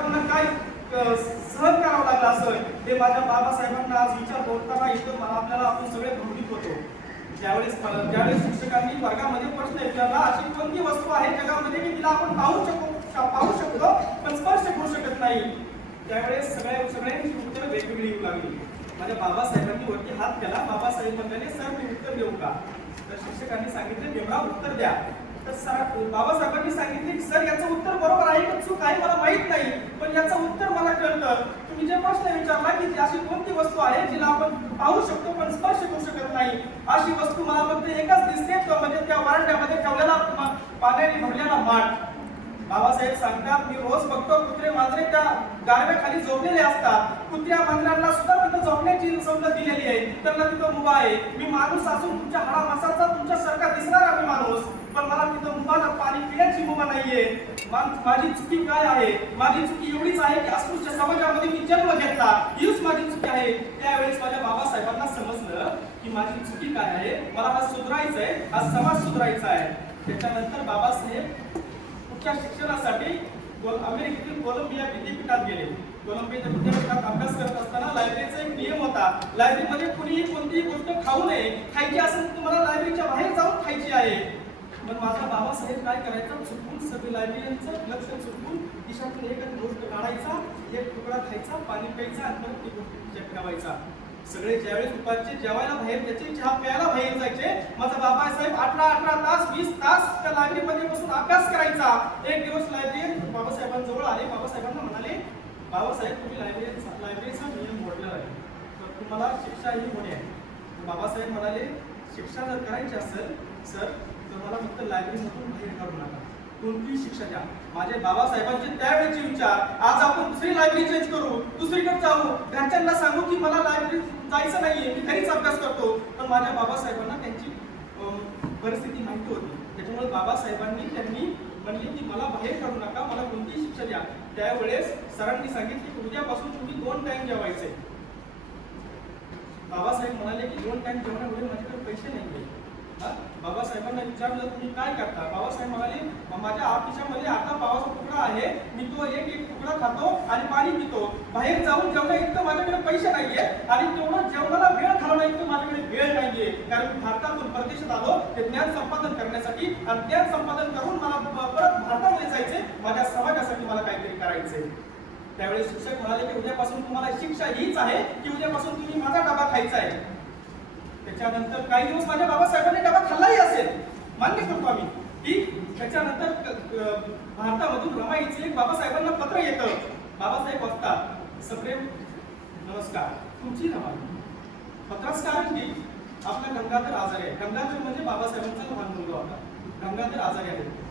बाबासाहेबांना काय सहन करावं लागलं असं ते माझ्या बाबासाहेबांना आज विचार बोलताना इथं आपल्याला आपण सगळे भावनिक होतो. ज्यावेळेस शिक्षकांनी वर्गामध्ये प्रश्न विचारला, अशी कोणती वस्तू आहे जगामध्ये की तिला आपण पाहू शकतो पण स्पर्श करू शकत नाही, त्यावेळेस सगळ्यांची उत्तर वेगवेगळी येऊ लागली. माझ्या बाबासाहेबांनी वरती हात केला. बाबासाहेब म्हणाले, सर मी उत्तर देऊ का? तर शिक्षकांनी सांगितले, भीमराव उत्तर द्या. तर बाबासाहेबांनी सांगितले की सर याचं उत्तर बरोबर आहे का चूक आहे मला माहित नाही, पण याचं उत्तर मला कळतं. तुम्ही जे प्रश्न विचारला की अशी कोणती वस्तू आहे जिला आपण पाहू शकतो पण स्पर्श करू शकत नाही, अशी वस्तू मला फक्त एकच दिसते, तो म्हणजे त्या वरांड्यामध्ये ठेवलेला पाण्याने भरलेला माठ. बाबासाहेब सांगतात, मी रोज बघतो कुत्रे मांजरे त्या गारव्याखाली झोपलेले असतात. कुत्र्या मांजरांना सुद्धा तिथं झोपण्याची सवलत दिलेली आहे, त्यांना तिथं मुभा आहे. मी माणूस असून तुमच्या हाडामासाचा तुमच्यासारखा दिसणारा मी माणूस, पण मला तिथं मुभाला पाणी पिण्याची मुभा नाहीये. माझी चुकी काय आहे? माझी चुकी एवढीच आहे की अस्पृश्य समाजामध्ये मी जन्म घेतला, हीच माझी चुकी आहे. त्यावेळेस माझ्या बाबासाहेबांना समजलं की माझी चुकी काय आहे, मला हा सुधारायचा आहे, हा समाज सुधारायचा आहे. त्याच्यानंतर बाबासाहेब उच्च शिक्षणासाठी अमेरिकेतील कोलंबिया विद्यापीठात गेले. कोलंबिया विद्यापीठात अभ्यास करत असताना लायब्ररीचा एक नियम होता, लायब्ररीमध्ये कुणीही कोणतीही गोष्ट खाऊ नये. खायची असेल तर तुम्हाला लायब्ररीच्या बाहेर जाऊन खायची आहे. पण माझा बाबासाहेब काय करायचा, चुकून सगळं लायब्ररीचं लक्ष चुकून खिशातून एखादी गोष्ट काढायचा, एक तुकडा खायचा, पाणी प्यायचा आणि परत ती गोष्ट खिशात ठेवायचा. सगळे ज्यावेळेस दुपारचे जेवायला बाहेर त्याचे चहा प्यायला बाहेर जायचे, माझा बाबासाहेब 18 तास 20 तास त्या लायब्ररीमध्ये बसून अभ्यास करायचा. एक दिवस लायब्ररी बाबासाहेबांजवळ आले. बाबासाहेबांना म्हणाले, बाबासाहेब तुम्ही लायब्ररीचा नियम मोडला आहे, तर तुम्हाला शिक्षा ही होणे आहे. बाबासाहेब म्हणाले, शिक्षा जर करायची असेल सर तर मला फक्त लायब्ररीमधून बाहेर काढू नका, कोणतीही शिक्षा द्या. माझे बाबासाहेबांचे त्यावेळेचे विचार, आज आपण दुसरी लायब्ररी चेंज करू, दुसरीकडे जाऊ, घरच्यांना सांगू की मला लायब्ररी जायचं नाहीये, मी घरीच अभ्यास करतो. पण माझ्या बाबासाहेबांना त्यांची परिस्थिती माहिती होती. त्याच्यामुळे बाबासाहेबांनी म्हणले की मला बाहेर काढू नका, मला कोणतीही शिक्षा द्या. त्यावेळेस सरांनी सांगितले की उद्यापासून तुम्ही 2 टाइम जेवायचे. बाबासाहेब म्हणाले की 2 टाइम जेवणामुळे माझ्याकडे पैसे नाहीये. बाबासाहेबांना विचारलं तुम्ही काय करता? बाबासाहेब म्हणाले, माझ्या खिशामध्ये आता पावाचा तुकडा आहे, मी तो एक तुकडा खातो आणि पाणी पितो. बाहेर जाऊन जेवणा इतकं माझ्याकडे पैसे नाहीये आणि तेवढं जेवणाला वेळ घालवणं इतकं माझ्याकडे वेळ नाहीये, कारण मी भारतातून परदेशात आलो ते ज्ञान संपादन करण्यासाठी, आणि ज्ञान संपादन करून मला परत भारतामध्ये जायचे, माझ्या समाजासाठी मला काहीतरी करायचंय. त्यावेळी शिक्षक म्हणाले की उद्यापासून तुम्हाला शिक्षा हीच आहे की उद्यापासून तुम्ही माझा डबा खायचा आहे. त्याच्यानंतर काही दिवस माझ्या बाबासाहेबांनी डबा खाल्लाही असेल, मान्य करतो आम्ही, की त्याच्यानंतर भारतामधून रमाईचे एक बाबासाहेबांना पत्र येतं. बाबासाहेब वाचतात, सप्रेम नमस्कार, तुमची रमाई. पत्रास कारण की आपला गंगाधर आजारी आहे. गंगाधर म्हणजे बाबासाहेबांचा लहान मुलगा होता. गंगाधर आजारी आहे.